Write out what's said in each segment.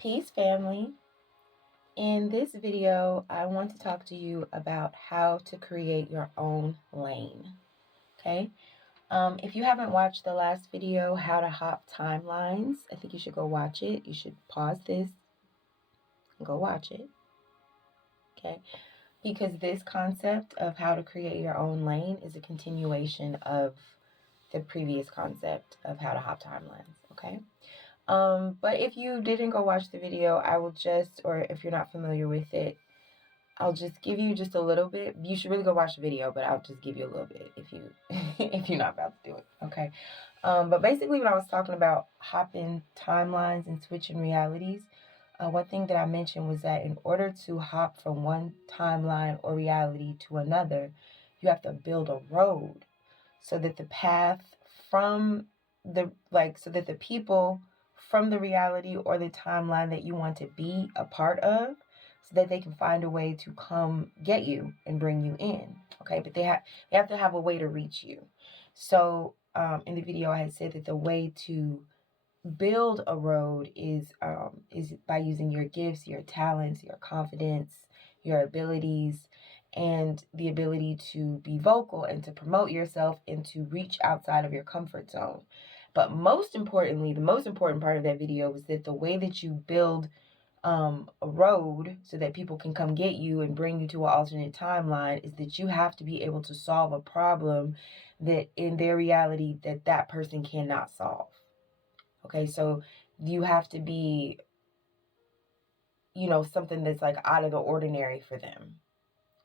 Peace, family. In this video, I want to talk to you about how to create your own lane. Okay. If you haven't watched the last video, how to hop timelines, I think you should go watch it. You should pause this and go watch it. Okay. Because this concept of how to create your own lane is a continuation of the previous concept of how to hop timelines. Okay. But if you didn't go watch the video, I will just, or if you're not familiar with it, I'll just give you just a little bit. You should really go watch the video, but I'll just give you a little bit if you if you're not about to do it. Okay. But basically, when I was talking about hopping timelines and switching realities, one thing that I mentioned was that in order to hop from one timeline or reality to another, you have to build a road so that the path from so that the people from the reality or the timeline that you want to be a part of, so that they can find a way to come get you and bring you in. Okay, but they have to have a way to reach you. So in the video, I had said that the way to build a road is by using your gifts, your talents, your confidence, your abilities, and the ability to be vocal and to promote yourself and to reach outside of your comfort zone. But most importantly, the most important part of that video was that the way that you build a road so that people can come get you and bring you to an alternate timeline is that you have to be able to solve a problem that in their reality that person cannot solve. Okay, so you have to be, something that's like out of the ordinary for them,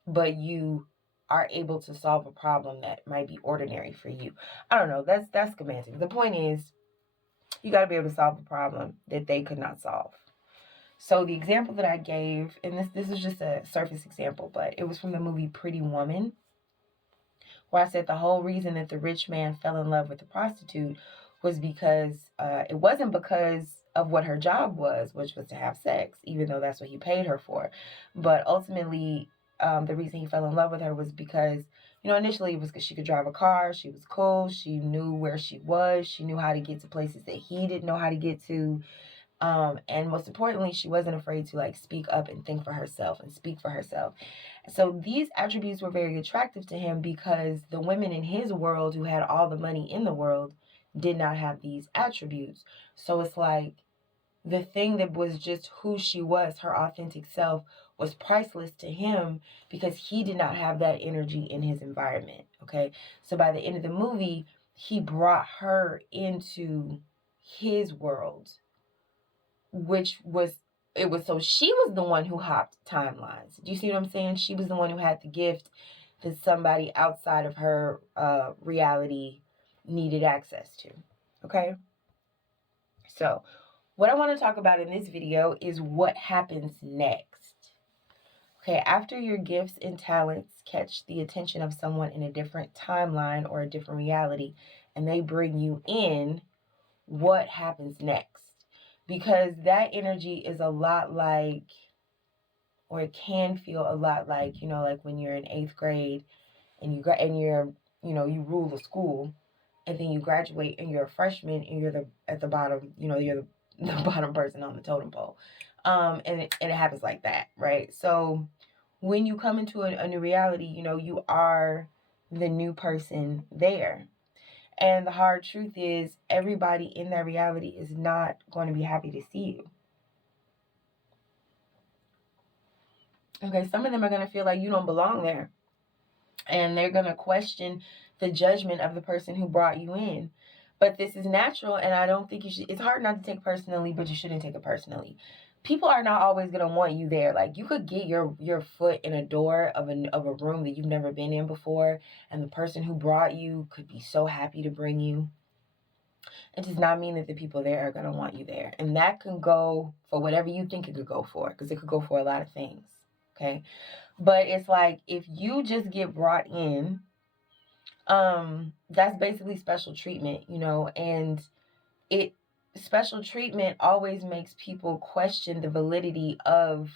but you are able to solve a problem that might be ordinary for you. I don't know. That's semantic. The point is, you got to be able to solve a problem that they could not solve. So the example that I gave, and this is just a surface example, but it was from the movie Pretty Woman, where I said the whole reason that the rich man fell in love with the prostitute was because it wasn't because of what her job was, which was to have sex, even though that's what he paid her for. But ultimately, the reason he fell in love with her was because, initially it was because she could drive a car, she was cool, she knew where she was, she knew how to get to places that he didn't know how to get to. And most importantly, she wasn't afraid to speak up and think for herself and speak for herself. So these attributes were very attractive to him because the women in his world who had all the money in the world did not have these attributes. So it's like the thing that was just who she was, her authentic self, was priceless to him because he did not have that energy in his environment. Okay. So by the end of the movie, he brought her into his world, which was so she was the one who hopped timelines. Do you see what I'm saying? She was the one who had the gift that somebody outside of her reality needed access to. Okay? So, what I want to talk about in this video is what happens next. Okay, after your gifts and talents catch the attention of someone in a different timeline or a different reality and they bring you in, what happens next? Because that energy is a lot like, or it can feel a lot like, like when you're in 8th grade and you rule the school, and then you graduate and you're a freshman and you're at the bottom, you're the bottom person on the totem pole. And it happens like that, right? So when you come into a new reality, you are the new person there. And the hard truth is, everybody in that reality is not going to be happy to see you. Okay, some of them are going to feel like you don't belong there. And they're going to question the judgment of the person who brought you in. But this is natural, and I don't think you should. It's hard not to take personally, but you shouldn't take it personally. People are not always going to want you there. Like, you could get your foot in a door of a room that you've never been in before, and the person who brought you could be so happy to bring you. It does not mean that the people there are going to want you there. And that can go for whatever you think it could go for, because it could go for a lot of things. Okay. But it's like, if you just get brought in, that's basically special treatment, and special treatment always makes people question the validity of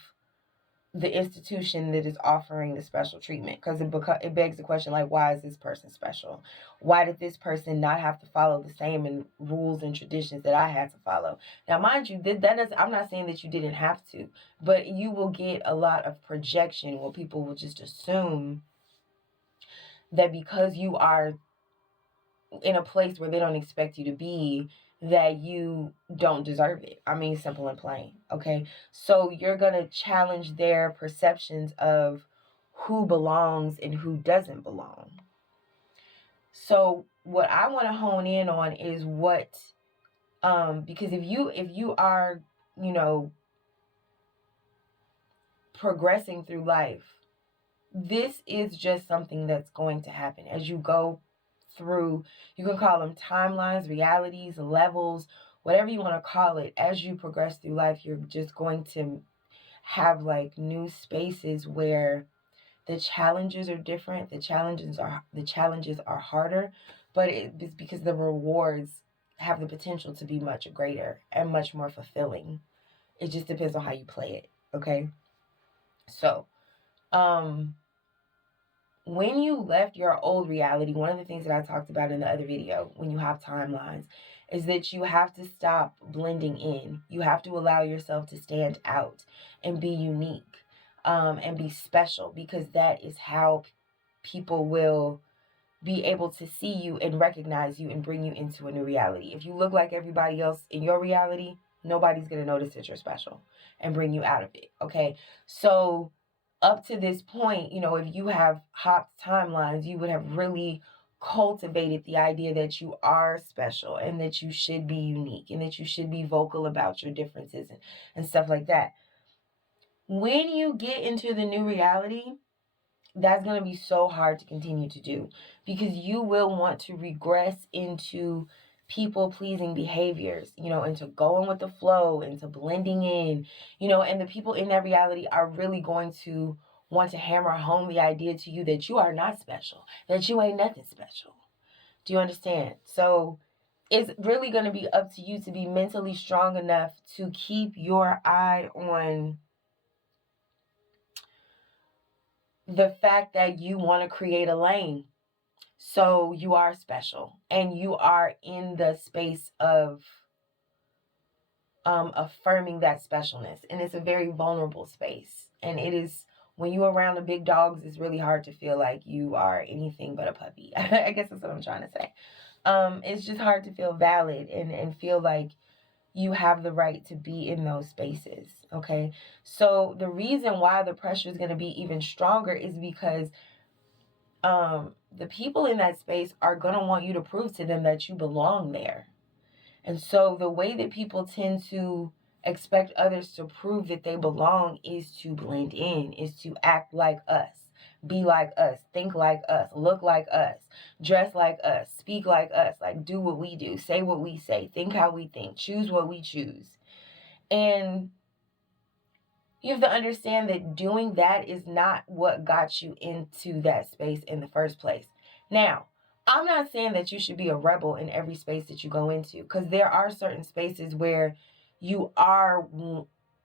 the institution that is offering the special treatment, because it begs the question, like, why is this person special? Why did this person not have to follow the same rules and traditions that I had to follow? Now, mind you, I'm not saying that you didn't have to, but you will get a lot of projection where people will just assume that because you are in a place where they don't expect you to be, that you don't deserve it. I mean, simple and plain. Okay. So you're going to challenge their perceptions of who belongs and who doesn't belong. So what I want to hone in on is what, because if you are, progressing through life, this is just something that's going to happen as you go through. You can call them timelines, realities, levels, whatever you want to call it. As you progress through life, you're just going to have like new spaces where the challenges are different. The challenges are harder, but it's because the rewards have the potential to be much greater and much more fulfilling. It just depends on how you play it. Okay. So, when you left your old reality, one of the things that I talked about in the other video, when you have timelines, is that you have to stop blending in. You have to allow yourself to stand out and be unique, and be special, because that is how people will be able to see you and recognize you and bring you into a new reality. If you look like everybody else in your reality, nobody's going to notice that you're special and bring you out of it. Okay. So up to this point, if you have hopped timelines, you would have really cultivated the idea that you are special and that you should be unique and that you should be vocal about your differences and stuff like that. When you get into the new reality, that's going to be so hard to continue to do, because you will want to regress into people pleasing behaviors, into going with the flow, into blending in, and the people in that reality are really going to want to hammer home the idea to you that you are not special, that you ain't nothing special. Do you understand? So it's really going to be up to you to be mentally strong enough to keep your eye on the fact that you want to create a lane. So you are special and you are in the space of affirming that specialness. And it's a very vulnerable space. And it is, when you're around the big dogs, it's really hard to feel like you are anything but a puppy. I guess that's what I'm trying to say. It's just hard to feel valid and feel like you have the right to be in those spaces. Okay. So the reason why the pressure is going to be even stronger is because the people in that space are going to want you to prove to them that you belong there. And so the way that people tend to expect others to prove that they belong is to blend in, is to act like us, be like us, think like us, look like us, dress like us, speak like us, like do what we do, say what we say, think how we think, choose what we choose. And you have to understand that doing that is not what got you into that space in the first place. Now, I'm not saying that you should be a rebel in every space that you go into, because there are certain spaces where you are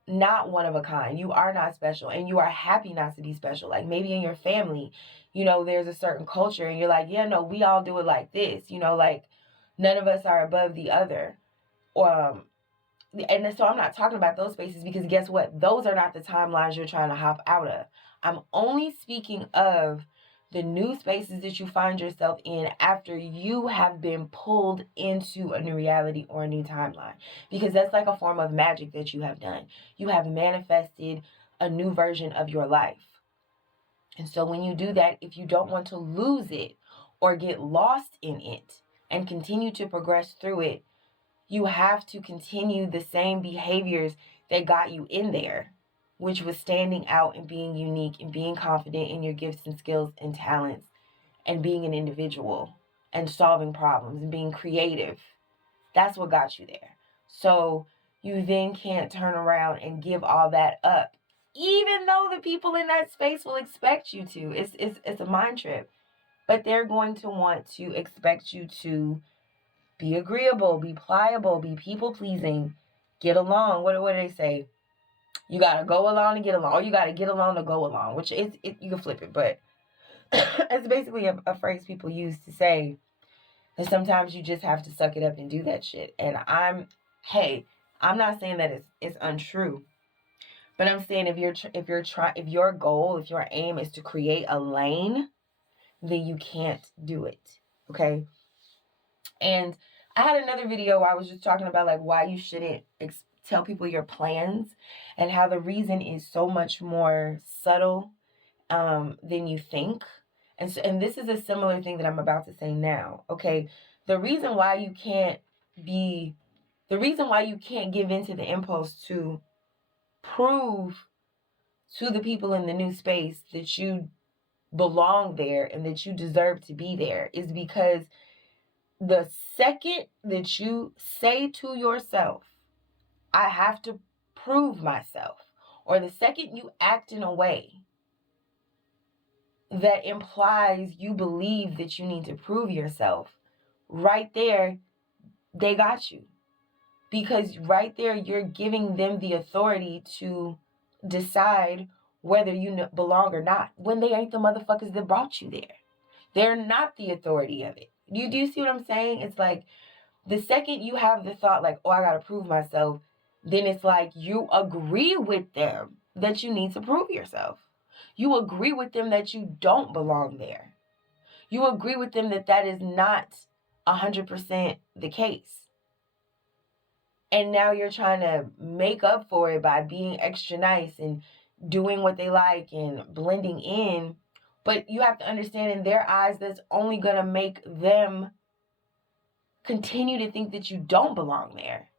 not one of a kind. You are not special and you are happy not to be special. Like maybe in your family, there's a certain culture and you're like, yeah, no, we all do it like this, like none of us are above the other. And so I'm not talking about those spaces, because guess what? Those are not the timelines you're trying to hop out of. I'm only speaking of the new spaces that you find yourself in after you have been pulled into a new reality or a new timeline, because that's like a form of magic that you have done. You have manifested a new version of your life. And so when you do that, if you don't want to lose it or get lost in it and continue to progress through it, you have to continue the same behaviors that got you in there, which was standing out and being unique and being confident in your gifts and skills and talents and being an individual and solving problems and being creative. That's what got you there. So you then can't turn around and give all that up, even though the people in that space will expect you to. It's a mind trip. But they're going to want to expect you to be agreeable, be pliable, be people pleasing, get along. What do they say? You gotta go along to get along, or you gotta get along to go along, which is you can flip it, but it's basically a phrase people use to say that sometimes you just have to suck it up and do that shit. And I'm not saying that it's untrue, but I'm saying if your goal, if your aim is to create a lane, then you can't do it. Okay. And I had another video where I was just talking about like why you shouldn't tell people your plans, and how the reason is so much more subtle than you think. And this is a similar thing that I'm about to say now. Okay. The reason why you can't give into the impulse to prove to the people in the new space that you belong there and that you deserve to be there is because the second that you say to yourself, I have to prove myself, or the second you act in a way that implies you believe that you need to prove yourself, right there, they got you. Because right there, you're giving them the authority to decide whether you belong or not, when they ain't the motherfuckers that brought you there. They're not the authority of it. Do you see what I'm saying? It's like the second you have the thought like, oh, I gotta prove myself, then it's like you agree with them that you need to prove yourself. You agree with them that you don't belong there. You agree with them that is not 100% the case. And now you're trying to make up for it by being extra nice and doing what they like and blending in. But you have to understand, in their eyes, that's only going to make them continue to think that you don't belong there.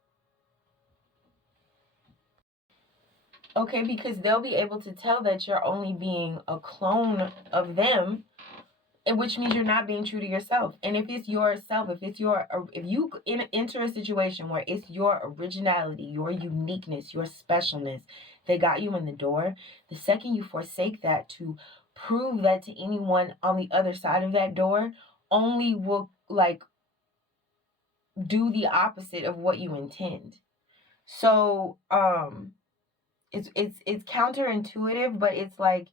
Okay, because they'll be able to tell that you're only being a clone of them, which means you're not being true to yourself. And if it's yourself, if you enter a situation where it's your originality, your uniqueness, your specialness that got you in the door, the second you forsake that to prove that to anyone on the other side of that door, only will like do the opposite of what you intend. So it's counterintuitive, but it's like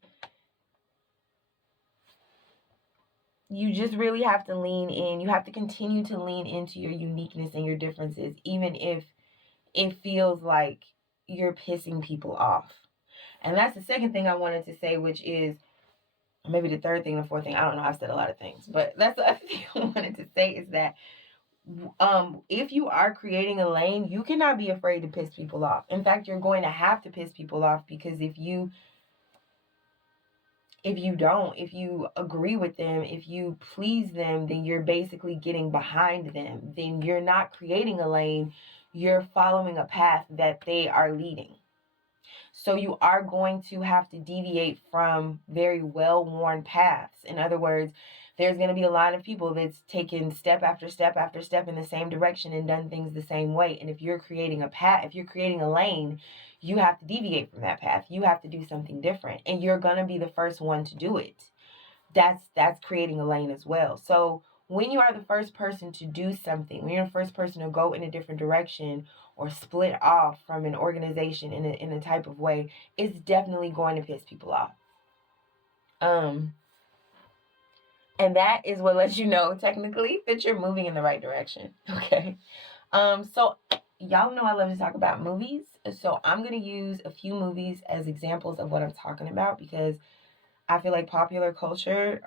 you just really have to lean in. You have to continue to lean into your uniqueness and your differences, even if it feels like you're pissing people off. And that's the second thing I wanted to say, which is maybe the third thing, the fourth thing. I don't know. I've said a lot of things, but that's the other thing I wanted to say is that if you are creating a lane, you cannot be afraid to piss people off. In fact, you're going to have to piss people off, because if you agree with them, if you please them, then you're basically getting behind them. Then you're not creating a lane, you're following a path that they are leading. So you are going to have to deviate from very well-worn paths. In other words, there's going to be a lot of people that's taken step after step after step in the same direction and done things the same way. And if you're creating a path, if you're creating a lane, you have to deviate from that path. You have to do something different, and you're going to be the first one to do it. That's creating a lane as well. So when you are the first person to do something, when you're the first person to go in a different direction or split off from an organization in a type of way, it's definitely going to piss people off. And that is what lets you know technically that you're moving in the right direction. Okay. So y'all know I love to talk about movies. So I'm going to use a few movies as examples of what I'm talking about, because I feel like popular culture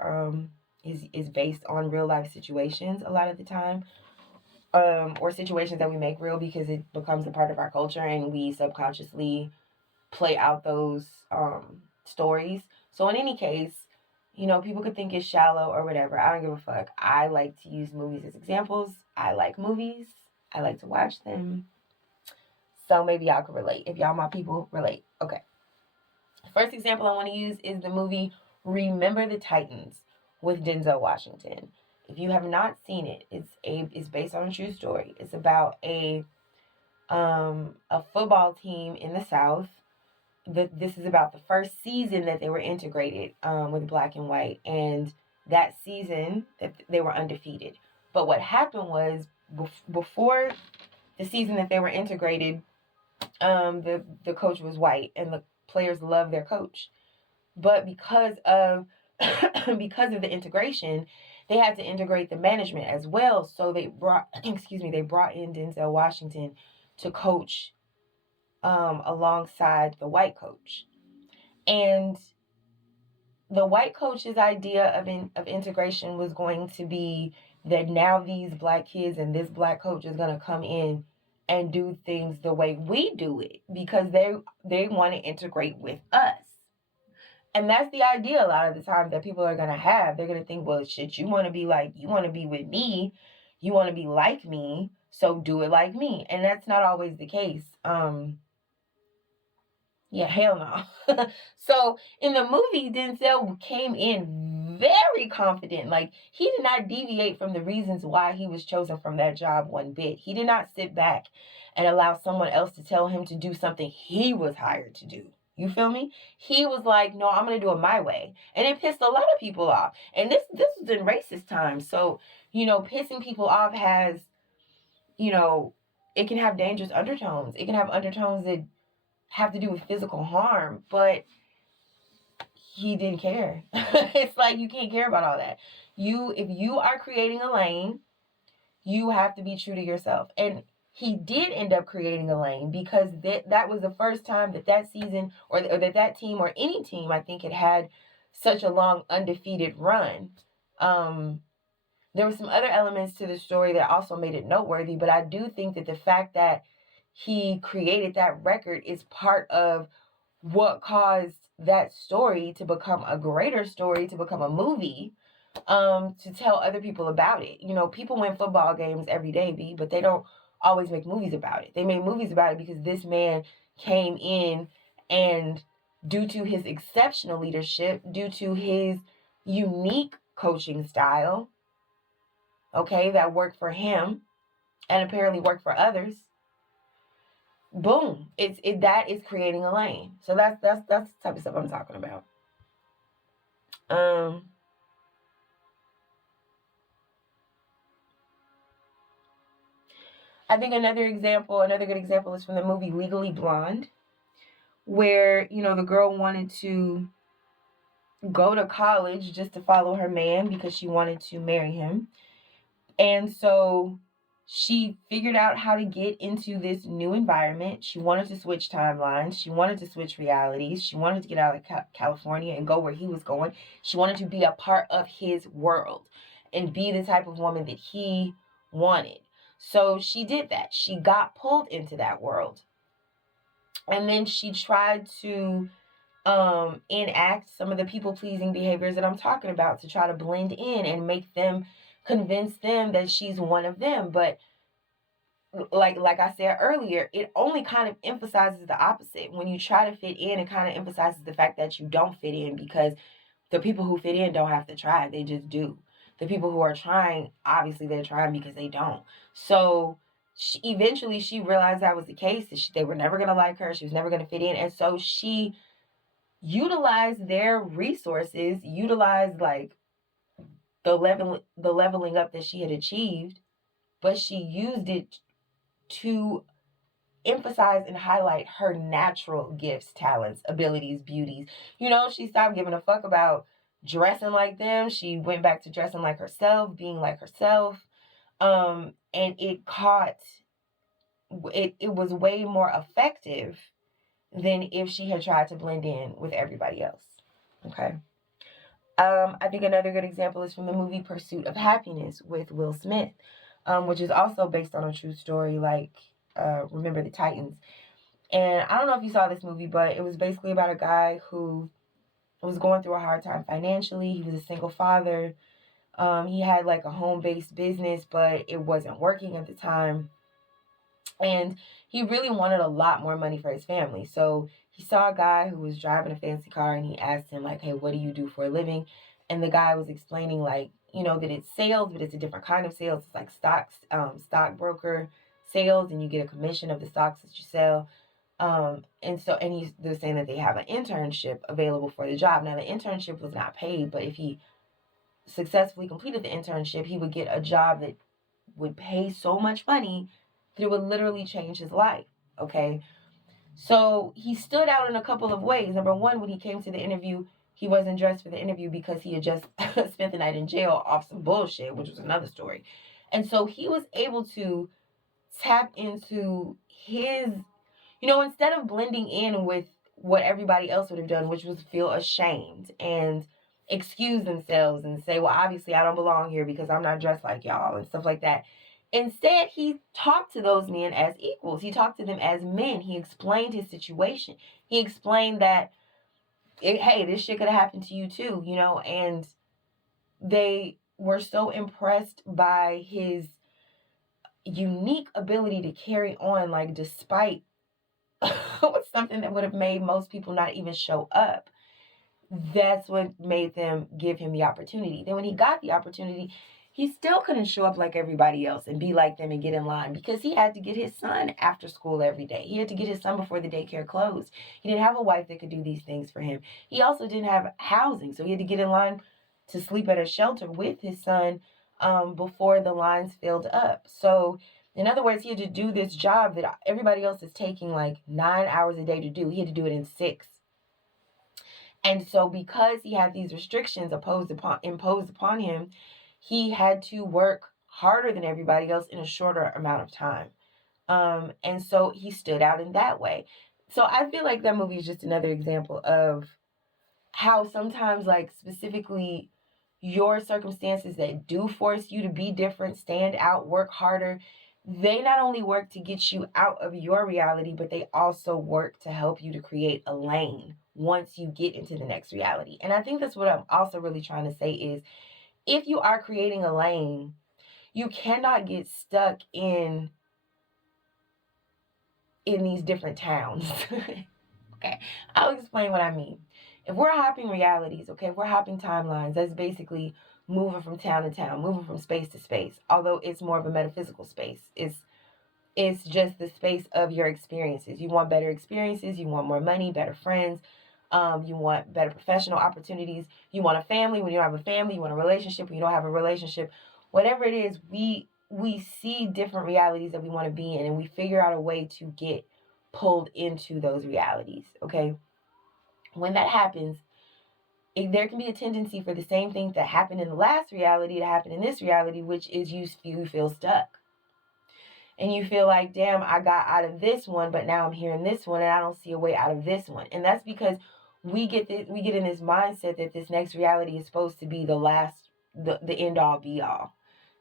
is based on real life situations a lot of the time, or situations that we make real because it becomes a part of our culture and we subconsciously play out those stories. So in any case, you know, people could think it's shallow or whatever. I don't give a fuck. I like to use movies as examples. I like movies. I like to watch them. So maybe y'all can relate. If y'all my people, relate. Okay. First example I want to use is the movie Remember the Titans with Denzel Washington. If you have not seen it, it's based on a true story. It's about a football team in the South. This is about the first season that they were integrated with black and white, and that season that they were undefeated. But what happened was before the season that they were integrated, The coach was white, and the players loved their coach. But because of because of the integration, they had to integrate the management as well. So they brought they brought in Denzel Washington to coach alongside the white coach. And the white coach's idea of integration was going to be that now these black kids and this black coach is going to come in and do things the way we do it, because they want to integrate with us. And that's the idea a lot of the time that people are going to have. They're going to think, well, shit, you want to be with me, you want to be like me, so do it like me. And that's not always the case. Yeah, hell no. So in the movie, Denzel came in very confident. Like, he did not deviate from the reasons why he was chosen from that job one bit. He did not sit back and allow someone else to tell him to do something he was hired to do. You feel me? He was like, no, I'm going to do it my way. And it pissed a lot of people off. And this was in racist times. So, pissing people off has, it can have dangerous undertones. It can have undertones that have to do with physical harm, but he didn't care. It's like, you can't care about all that. If you are creating a lane, you have to be true to yourself. And he did end up creating a lane, because that was the first time that season or that team, or any team, I think, had such a long undefeated run. There were some other elements to the story that also made it noteworthy, but I do think that the fact that he created that record is part of what caused that story to become a greater story, to become a movie, to tell other people about it. People win football games every day, B, but they don't always make movies about it. They made movies about it because this man came in, and due to his exceptional leadership, due to his unique coaching style, okay, that worked for him and apparently worked for others, boom, that is creating a lane. So that's the type of stuff I'm talking about. I think another good example is from the movie Legally Blonde, where, the girl wanted to go to college just to follow her man because she wanted to marry him. And so she figured out how to get into this new environment. She wanted to switch timelines. She wanted to switch realities. She wanted to get out of California and go where he was going. She wanted to be a part of his world and be the type of woman that he wanted. So she did that. She got pulled into that world. And then she tried to enact some of the people-pleasing behaviors that I'm talking about, to try to blend in and convince them that she's one of them. But like I said earlier, it only kind of emphasizes the opposite. When you try to fit in, it kind of emphasizes the fact that you don't fit in, because the people who fit in don't have to try. They just do. The people who are trying, obviously they're trying because they don't. So eventually she realized that was the case. That they were never going to like her. She was never going to fit in. And so she utilized their resources, utilized like the leveling up that she had achieved, but she used it to emphasize and highlight her natural gifts, talents, abilities, beauties. She stopped giving a fuck about dressing like them. She went back to dressing like herself, being like herself. And it was way more effective than if she had tried to blend in with everybody else. Okay. I think another good example is from the movie Pursuit of Happiness with Will Smith, which is also based on a true story, like Remember the Titans. And I don't know if you saw this movie, but it was basically about a guy who was going through a hard time financially. He was a single father. He had like a home-based business, but it wasn't working at the time. And he really wanted a lot more money for his family. So he saw a guy who was driving a fancy car, and he asked him, like, hey, what do you do for a living? And the guy was explaining, like, that it's sales, but it's a different kind of sales. It's like stockbroker sales, and you get a commission of the stocks that you sell. And they're saying that they have an internship available for the job. Now, the internship was not paid, but if he successfully completed the internship, he would get a job that would pay so much money that it would literally change his life. Okay. So he stood out in a couple of ways. Number one, when he came to the interview, he wasn't dressed for the interview because he had just spent the night in jail off some bullshit, which was another story. And so he was able to tap into his, instead of blending in with what everybody else would have done, which was feel ashamed and excuse themselves and say, well, obviously I don't belong here because I'm not dressed like y'all and stuff like that. Instead, he talked to those men as equals. He talked to them as men. He explained his situation. He explained that, hey, this shit could have happened to you too, and they were so impressed by his unique ability to carry on, like, despite something that would have made most people not even show up. That's what made them give him the opportunity. Then when he got the opportunity, he still couldn't show up like everybody else and be like them and get in line because he had to get his son after school every day. He had to get his son before the daycare closed. He didn't have a wife that could do these things for him. He also didn't have housing, so he had to get in line to sleep at a shelter with his son before the lines filled up. So in other words, he had to do this job that everybody else is taking like 9 hours a day to do. He had to do it in 6. And so because he had these restrictions imposed upon him, he had to work harder than everybody else in a shorter amount of time. And so he stood out in that way. So I feel like that movie is just another example of how sometimes, like, specifically your circumstances that do force you to be different, stand out, work harder, they not only work to get you out of your reality, but they also work to help you to create a lane once you get into the next reality. And I think that's what I'm also really trying to say is, if you are creating a lane, you cannot get stuck in these different towns. Okay, I'll explain what I mean. If we're hopping realities, okay, if we're hopping timelines, that's basically moving from town to town, moving from space to space. Although it's more of a metaphysical space. It's just the space of your experiences. You want better experiences, you want more money, better friends, you want better professional opportunities, you want a family when you don't have a family, you want a relationship when you don't have a relationship. Whatever it is, we see different realities that we want to be in, and we figure out a way to get pulled into those realities, okay? When that happens, there can be a tendency for the same things that happened in the last reality to happen in this reality, which is you feel stuck. And you feel like, damn, I got out of this one, but now I'm here in this one, and I don't see a way out of this one. And that's because we get in this mindset that this next reality is supposed to be the last, the end all be all.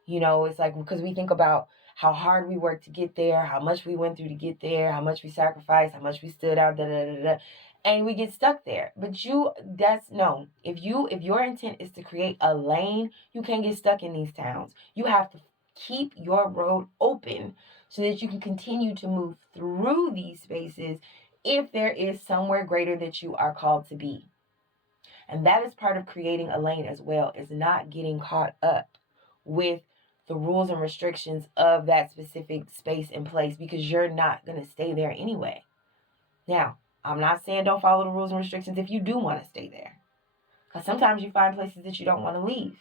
It's like, because we think about how hard we worked to get there, how much we went through to get there, how much we sacrificed, how much we stood out, and we get stuck there. But if your intent is to create a lane, you can't get stuck in these towns. You have to keep your road open so that you can continue to move through these spaces if there is somewhere greater that you are called to be. And that is part of creating a lane as well, is not getting caught up with the rules and restrictions of that specific space and place, because you're not going to stay there anyway. Now, I'm not saying don't follow the rules and restrictions if you do want to stay there, because sometimes you find places that you don't want to leave,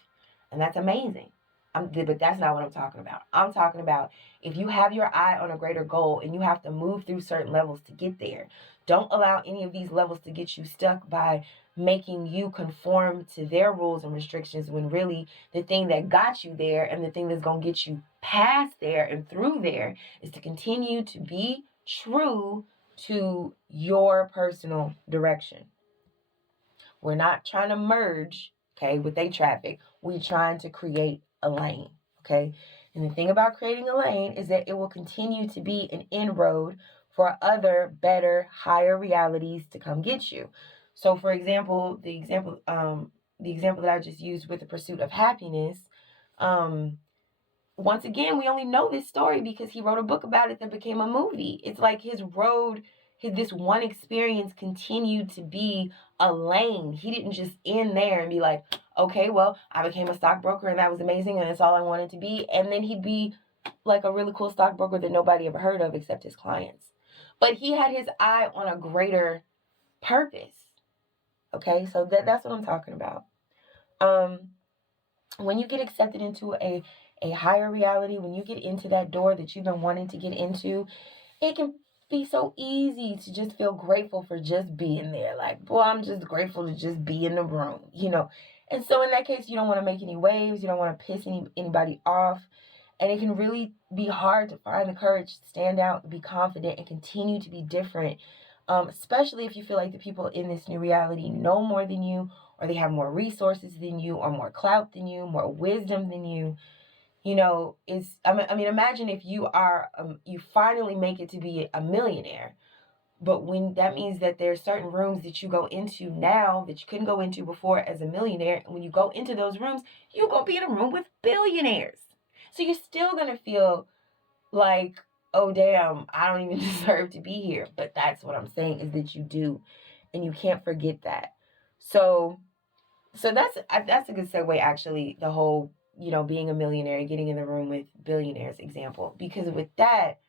and that's amazing. But that's not what I'm talking about. I'm talking about if you have your eye on a greater goal and you have to move through certain levels to get there, don't allow any of these levels to get you stuck by making you conform to their rules and restrictions, when really the thing that got you there and the thing that's going to get you past there and through there is to continue to be true to your personal direction. We're not trying to merge, okay, with their traffic. We're trying to create a lane, okay? And the thing about creating a lane is that it will continue to be an inroad for other, better, higher realities to come get you. So, for example, the example that I just used with the pursuit of happiness, once again, we only know this story because he wrote a book about it that became a movie. It's like his road, this one experience continued to be a lane. He didn't just end there and be like, okay, well, I became a stockbroker and that was amazing and that's all I wanted to be. And then he'd be like a really cool stockbroker that nobody ever heard of except his clients. But he had his eye on a greater purpose. Okay, so that's what I'm talking about. When you get accepted into a higher reality, when you get into that door that you've been wanting to get into, it can be so easy to just feel grateful for just being there. Like, boy, I'm just grateful to just be in the room, you know. And so in that case, you don't want to make any waves. You don't want to piss anybody off. And it can really be hard to find the courage to stand out, be confident, and continue to be different. Especially if you feel like the people in this new reality know more than you, or they have more resources than you, or more clout than you, more wisdom than you. You know, I mean, imagine if you are, you finally make it to be a millionaire. But when that means that there are certain rooms that you go into now that you couldn't go into before as a millionaire. And when you go into those rooms, you're going to be in a room with billionaires. So you're still going to feel like, oh, damn, I don't even deserve to be here. But that's what I'm saying is that you do. And you can't forget that. So that's a good segue, actually, the whole, you know, being a millionaire, getting in the room with billionaires example. Because with that,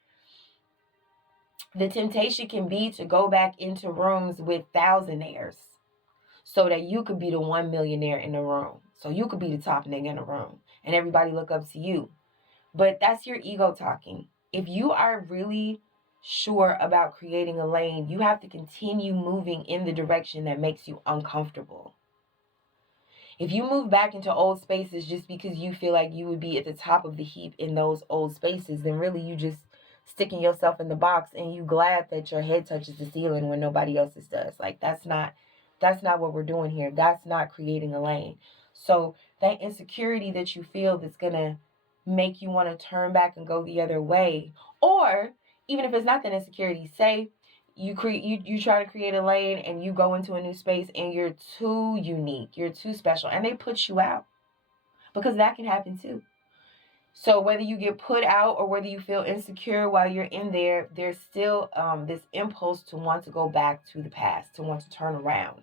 the temptation can be to go back into rooms with thousandaires so that you could be the one millionaire in the room. So you could be the top nigga in the room and everybody look up to you. But that's your ego talking. If you are really sure about creating a lane, you have to continue moving in the direction that makes you uncomfortable. If you move back into old spaces just because you feel like you would be at the top of the heap in those old spaces, then really you just sticking yourself in the box and you glad that your head touches the ceiling when nobody else's does. Like that's not what we're doing here. That's not creating a lane. So that insecurity that you feel that's gonna make you want to turn back and go the other way, or even if it's not that insecurity, say you try to create a lane and you go into a new space and you're too unique, you're too special, and they put you out, because that can happen too. So whether you get put out or whether you feel insecure while you're in there, there's still this impulse to want to go back to the past, to want to turn around.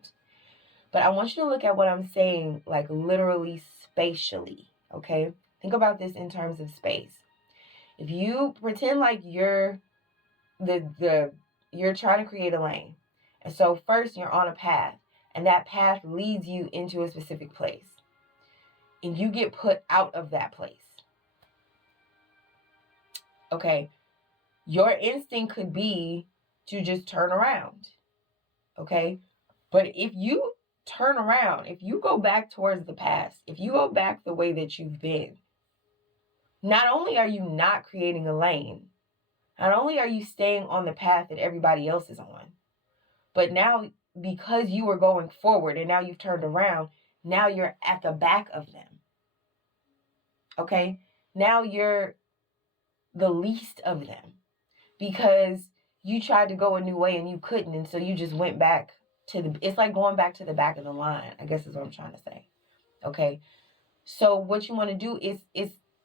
But I want you to look at what I'm saying, like literally spatially, okay? Think about this in terms of space. If you pretend like you're you're trying to create a lane. And so first you're on a path, and that path leads you into a specific place. And you get put out of that place. Okay, your instinct could be to just turn around. Okay, but if you turn around, if you go back towards the past, if you go back the way that you've been, not only are you not creating a lane, not only are you staying on the path that everybody else is on, but now because you were going forward and now you've turned around, now you're at the back of them. Okay, now you're the least of them because you tried to go a new way and you couldn't, and so you just went back to it's like going back to the back of the line, I guess is what I'm trying to say. Okay, so what you want to do is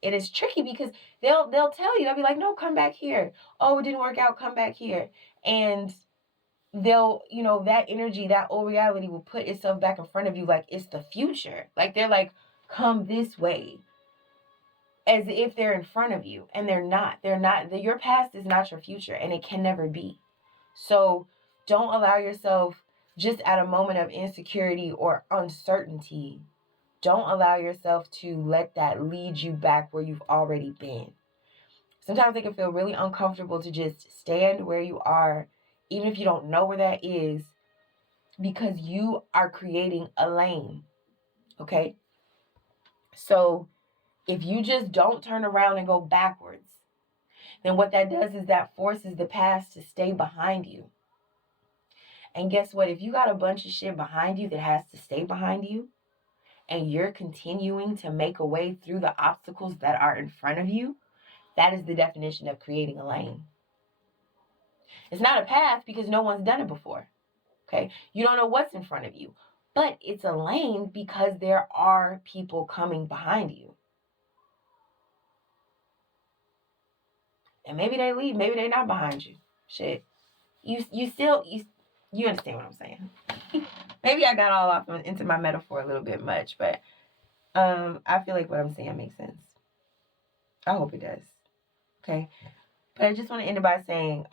it is tricky because they'll tell you, they'll be like, no, come back here. Oh, it didn't work out, come back here. And they'll, you know, that energy, that old reality will put itself back in front of you like it's the future. Like they're like, come this way, as if they're in front of you, and they're not. Your past is not your future, and it can never be. So don't allow yourself, just at a moment of insecurity or uncertainty, don't allow yourself to let that lead you back where you've already been. Sometimes it can feel really uncomfortable to just stand where you are, even if you don't know where that is, because you are creating a lane. Okay? So if you just don't turn around and go backwards, then what that does is that forces the past to stay behind you. And guess what? If you got a bunch of shit behind you that has to stay behind you, and you're continuing to make a way through the obstacles that are in front of you, that is the definition of creating a lane. It's not a path because no one's done it before. Okay? You don't know what's in front of you. But it's a lane because there are people coming behind you. And maybe they leave. Maybe they're not behind you. Shit. You understand what I'm saying. Maybe I got all off into my metaphor a little bit much, but I feel like what I'm saying makes sense. I hope it does. Okay. But I just want to end it by saying,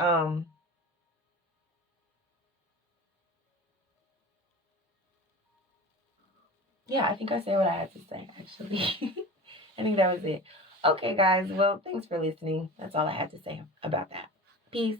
yeah, I think I said what I had to say, actually. I think that was it. Okay, guys. Well, thanks for listening. That's all I had to say about that. Peace.